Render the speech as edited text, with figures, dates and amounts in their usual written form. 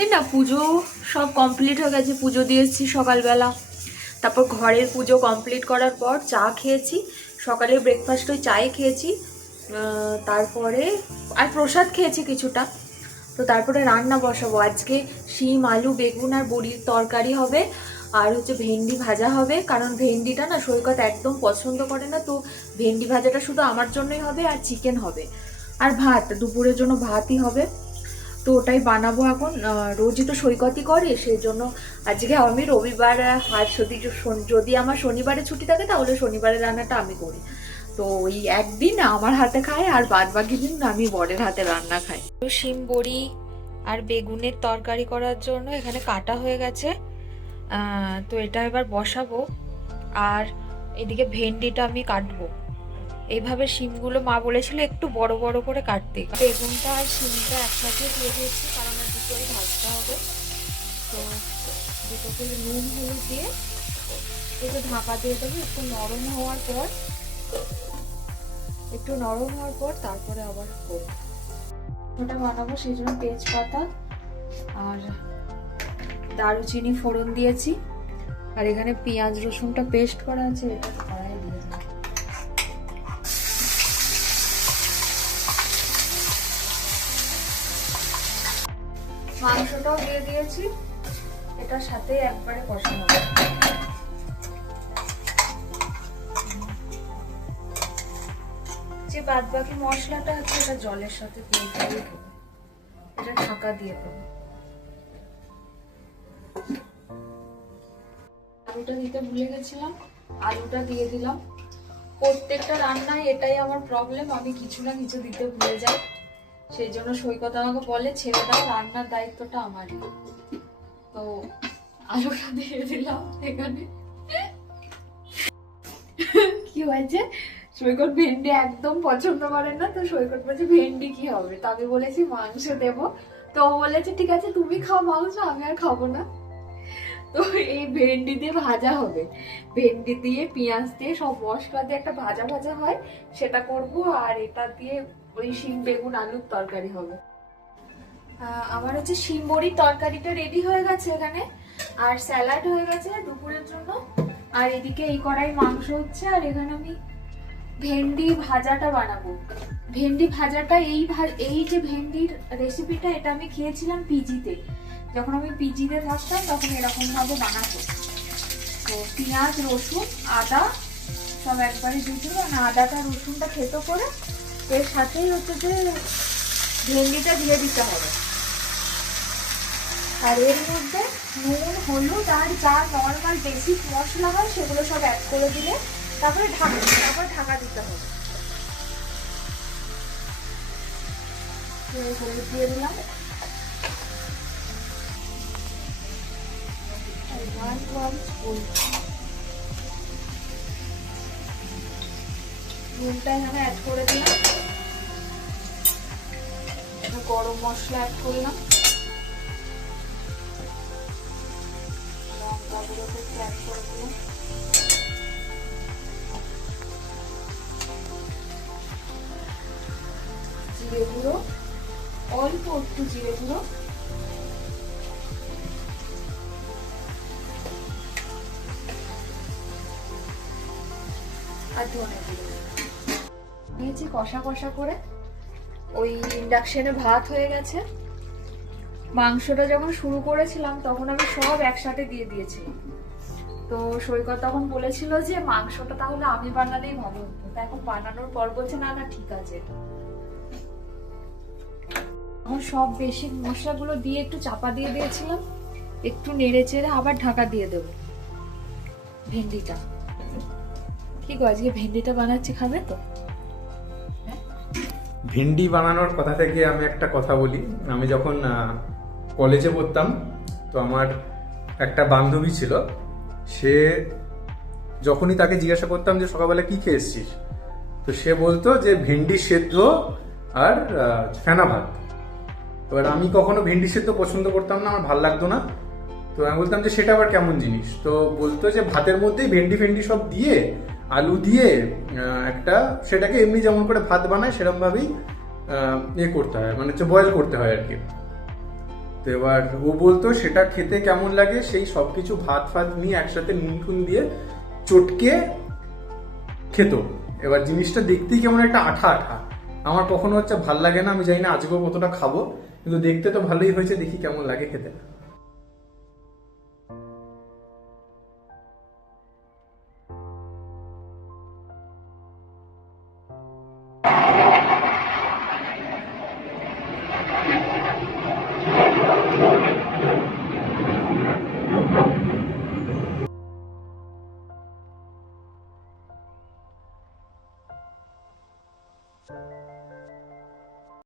দিন না পুজো সব কমপ্লিট হয়ে গেছে, পুজো দিয়েছি সকালবেলা। তারপর ঘরের পুজো কমপ্লিট করার পর চা খেয়েছি, সকালে ব্রেকফাস্ট ওই চায়ে খেয়েছি। তারপরে আর প্রসাদ খেয়েছি কিছুটা। তো তারপরে রান্না বসাবো। আজকে শিম আলু বেগুন আর বড়ির তরকারি হবে, আর হচ্ছে ভেন্ডি ভাজা হবে। কারণ ভেন্ডিটা না সৈকত একদম পছন্দ করে না, তো ভেন্ডি ভাজাটা শুধু আমার জন্যই হবে, আর চিকেন হবে, আর ভাত দুপুরের জন্য ভাতই হবে। তো ওটাই বানাবো এখন। রোজই তো সৈকতই করে, সেই জন্য আজকে আমি রবিবার আর যদি আমার শনিবারে ছুটি থাকে তাহলে শনিবারের রান্নাটা আমি করি। তো ওই একদিন আমার হাতে খায়, আর বাদ বাকি দিন আমি বরের হাতে রান্না খাই। শিম বড়ি আর বেগুনের তরকারি করার জন্য এখানে কাটা হয়ে গেছে। তো এটা এবার বসাবো। আর এদিকে ভেন্ডিটা আমি কাটবো। এইভাবে শিমগুলো মা বলেছিল একটু বড় বড় করে কাটতে। বেগুনটা আর শিমটা একসাথে দিয়ে দিয়েছি, কারণ দুটোই ভাজতে হবে। তো দুটোকে নুন হলুদ দিয়ে একটু ঢাকা দিয়ে দেবো। একটু নরম হওয়ার পর তারপরে আবার করবো। ওটা বানাবো, সেই জন্য তেজপাতা আর দারুচিনি ফোড়ন দিয়েছি। আর এখানে পেঁয়াজ রসুনটা পেস্ট করা আছে, এটা কড়াইয়ে দিয়ে দেবো। মাংসটাও দিয়ে দিয়েছি, এটার সাথে একবারে কষানো হবে। যে বাদ বাকি মশলাটা আছে এটা জলের সাথে দিয়ে দেবো, এটা ঢাকা দিয়ে দেবো। আলুটা দিতে ভুলে গেছিলাম, আলুটা দিয়ে দিলাম। প্রত্যেকটা রান্নায় এটাই আমার প্রবলেম, আমি কিছু না কিছু দিতে ভুলে যাই। সেই জন্য সৈকত আমাকে বলে ছেড়ে দাও, রান্নার দায়িত্বটা আমারই। তো আলুটা দিয়ে দিলাম এখানে। কি হয়েছে, সৈকত ভেন্ডি একদম পছন্দ করে না। তো সৈকত বলছে ভেন্ডি কি হবে, তো আমি বলেছি মাংস দেবো। তো ও বলেছে ঠিক আছে তুমি খাও মাংস, আমি আর খাবো না। তো এই ভেন্ডি দিয়ে ভাজা হবে, ভেন্ডি দিয়ে পেঁয়াজ দিয়ে সব মশলা দিয়ে একটা ভাজা ভাজা হয়, সেটা করব। আর এটা দিয়ে ওই শিম বেগুন আলুর তরকারি হবে। আমার হচ্ছে শিম বড়ির তরকারিটা রেডি হয়ে গেছে এখানে, আর স্যালাড হয়ে গেছে দুপুরের জন্য। আর এদিকে এই কড়াই মাংস হচ্ছে, আর এখানে আমি ভেন্ডি ভাজাটা বানাবো। ভেন্ডি ভাজাটা এই যে ভেন্ডির রেসিপিটা, এটা আমি খেয়েছিলাম পিজিতে। যখন আমি পিজিতে থাকতাম তখন এরকম ভাবে বানাতো। তো পেঁয়াজ রসুন আদা সব একবারে দিয়ে দেবো, মানে আদাটা রসুনটা থেতো করে এর সাথেই হচ্ছে যে ভেন্ডিটা দিয়ে দিতে হবে। আর এর মধ্যে নুন হলুদ আর যা নর্মাল বেসিক মশলা হয় সেগুলো সব অ্যাড করে দিলে তারপরে ঢাকা দিতে হবে। হলুদ দিয়ে দিলাম, নুনটা এখানে অ্যাড করে দিলাম, গরম মশলা অ্যাড করলাম, লঙ্কা গুঁড়োটা একটু অ্যাড করে দিলাম, জিরে গুঁড়ো অল্প একটু জিরে গুঁড়ো, আর ধনে গুঁড়ো দিয়েছি কষা কষা করে। ওই ইন্ডাকশনে ভাত হয়ে গেছে। মাংসটা যখন শুরু করেছিলাম তখন আমি সব একসাথে দিয়ে দিয়েছিলাম। তো সৈকত তখন বলেছিল যে মাংসটা তাহলে আমি বানালেই ভালো হতো। তা এখন বানানোর পর বলছে না না ঠিক আছে। আমার সব বেসিক মশলাগুলো দিয়ে একটু চাপা দিয়ে দিয়েছিলাম, একটু নেড়ে চেড়ে আবার ঢাকা দিয়ে দেব। ভেন্ডিটা কি গো, আজকে ভেন্ডিটা বানাচ্ছি, খাবে তো? ভেন্ডি বানানোর কথা থেকে আমি একটা কথা বলি। আমি যখন কলেজে পড়তাম, তো আমার একটা বান্ধবী ছিল। সে যখনই তাকে জিজ্ঞাসা করতাম যে সকালবেলা কি খেয়ে এসছিস, তো সে বলতো যে ভেন্ডি সেদ্ধ আর ফেনা ভাত। এবার আমি কখনো ভেন্ডি সেদ্ধ পছন্দ করতাম না, আমার ভালো লাগতো না। তো আমি বলতাম যে সেটা আবার কেমন জিনিস, তো বলতো যে ভাতের মধ্যেই ভেন্ডি ফেন্ডি সব দিয়ে আলু দিয়ে একটা সেটাকে এমনি যেমন করে ভাত বানায় সেরকম ভাবেই করতে হয়, মানে হচ্ছে বয়েল করতে হয় আর কি। তো এবার ও বলতো সেটা খেতে কেমন লাগে, সেই সবকিছু ভাত ফাত নিয়ে একসাথে নুন টুন দিয়ে চটকে খেত। এবার জিনিসটা দেখতেই কেমন একটা আঠা আঠা, আমার কখনো হচ্ছে ভাল লাগে না, আমি জানি না আজকেও কতটা খাবো, কিন্তু দেখতে তো ভালোই হয়েছে, দেখি কেমন লাগে খেতে।